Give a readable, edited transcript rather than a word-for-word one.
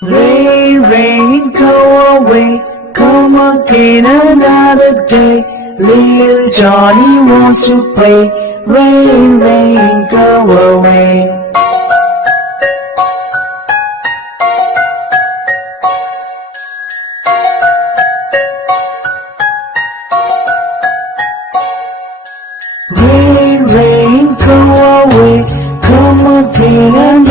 Rain, rain, go away, come again another day. Little Johnny wants to play. Rain, rain, go away. Rain, rain, go away, come again